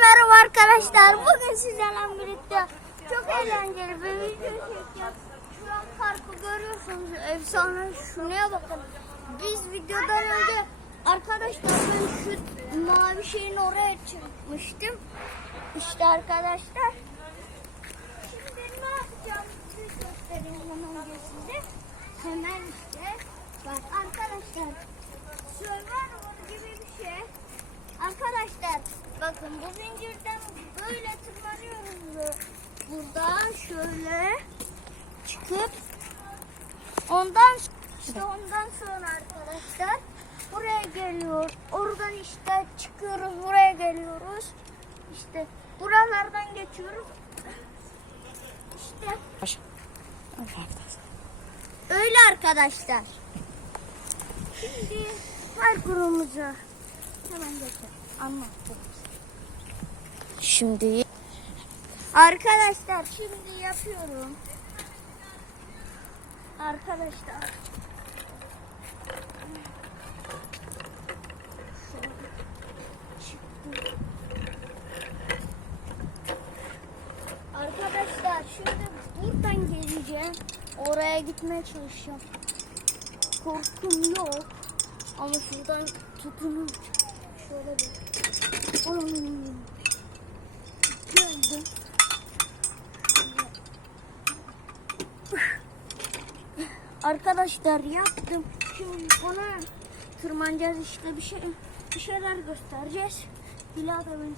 merhaba arkadaşlar. Bugün sizlerle birlikte çok eğlenceli bir video çekeceğiz. Şu an parkı görüyorsunuz. Efsane şuraya bakın. Biz videodan önce arkadaşlar ben şu mavi şeyin oraya çıkmıştım. İşte arkadaşlar. Şimdi ne yapacağım size göstereyim bunun öncesinde. Hemen işte bak arkadaşlar. Survivor gibi bakın bu zincirden böyle tırmanıyoruz bu- burada şöyle çıkıp ondan işte ondan sonra arkadaşlar buraya geliyor. Oradan işte çıkıyoruz buraya geliyoruz. İşte buralardan geçiyoruz. İşte öyle arkadaşlar. Şimdi parkurumuza hemen geçelim. Anlattım. Şimdi arkadaşlar şimdi yapıyorum. Arkadaşlar. Arkadaşlar şimdi buradan geleceğim. Oraya gitmeye çalışacağım. Korkum yok. Ama şuradan tutunup şöyle bir. Arkadaşlar yaptım. Şimdi ona tırmanacağız işte bir şey bir şeyler göstereceğiz. Bila da beni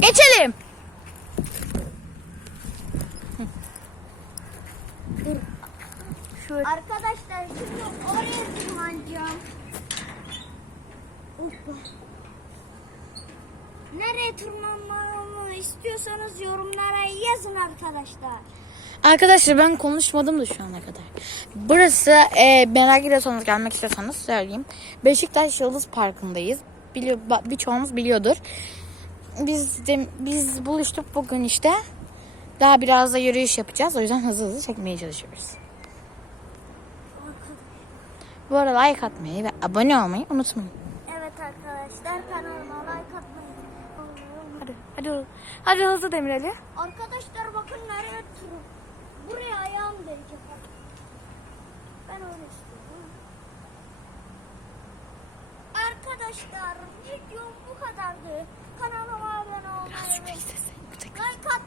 geçelim. Şöyle. Arkadaşlar şimdi oraya tırmanacağım. Hoppa. Nereye tırmanmamı istiyorsanız yorumlara yazın arkadaşlar. Arkadaşlar ben konuşmadım da şu ana kadar. Burası e, merak ediyorsanız gelmek istiyorsanız söyleyeyim. Beşiktaş Yıldız Parkı'ndayız. Biliyor, birçoğunuz biliyordur. Biz de, biz buluştuk bugün işte. Daha biraz da yürüyüş yapacağız. O yüzden hızlı hızlı çekmeye çalışıyoruz. Bu arada like atmayı ve abone olmayı unutmayın. Evet arkadaşlar kanalıma like atmayı unutmayın. Hadi hızlı Demir Ali. Arkadaşlar bakın nereye tırım. Buraya ayağım değecek. Ben öyle istiyorum. Arkadaşlar videom bu kadardı. Kanalıma abone olmayı ve like. Görüşürüz.